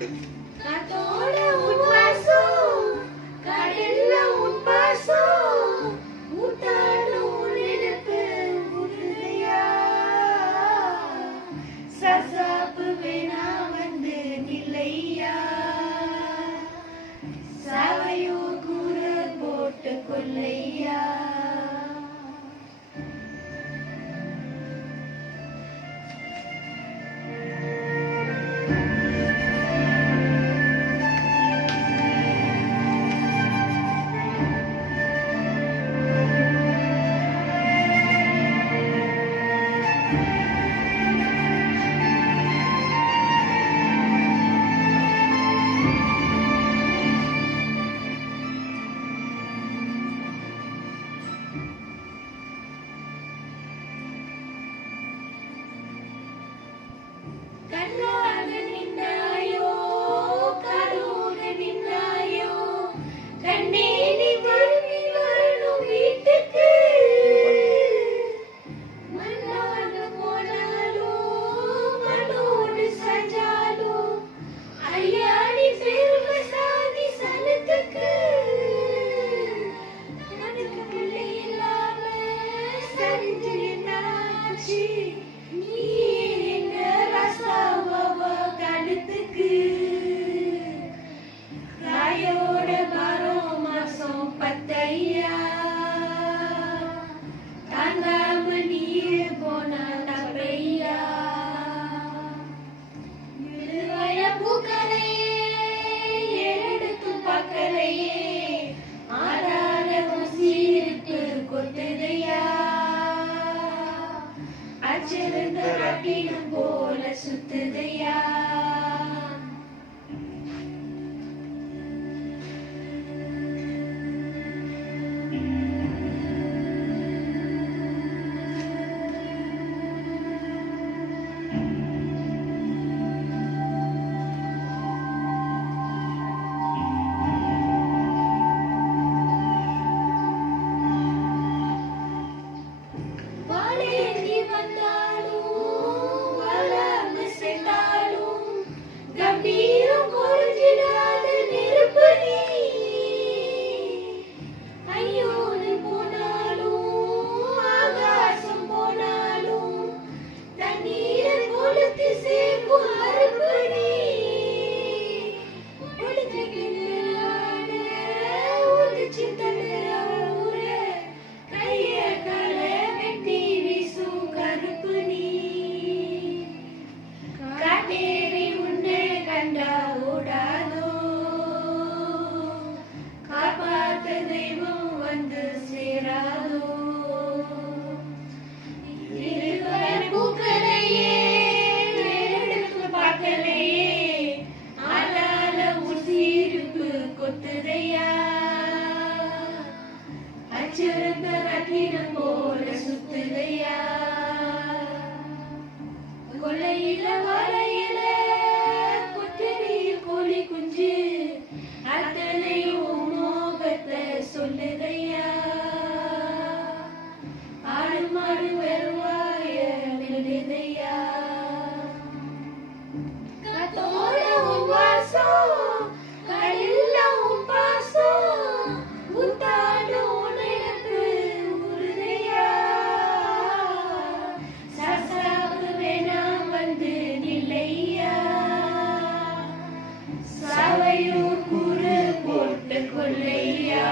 காத்தோட உன்வாசம் கடல்ல உன் பாசம் ஊட்டாடும் நினைப்பு உறுதியா சசாப்பு வேணா வந்து நிலையா சாவையோ கூற போட்டு கொள்ளையா கண்ணாக நின்னாயோ கருக நின்னாயோ கண்ணே நீ திரும்பி வரணும் வீட்டுக்கு மண்ணாக போனாலும் மண்ணோடு சஞ்சாலும் ஐயா நீ பெருமை சாதி சனத்துக்கு எனக்கு பிள்ளை இல்லாம சரிஞ்சு என்னாச்சு ராயோட பாரம் மாசம் பத்தையா தாங்காம நீயே போனா தப்பையா இருவய பூக்களையே எடுத்து பார்க்கலையே ஆறாத சீருக்கு கொட்டுதையா அச்சிருந்த ராட்டினம் போல சுத்துதையா கொள்ளையில வரையில கொத்தடியில் கோழி குஞ்சு அத்தனையும் மோகத்தை சொல்லுதையா ஆடு மாடு வருவாய விழுதையா காத்தோட உன் வாசம் கடல்ல உன் பாசம் ஊத்தாடும் நினைப்பு உறுதியா சசாப்பு வேணா வந்து நிலையா சாவையோ கூறு போட்டு கொள்ளையா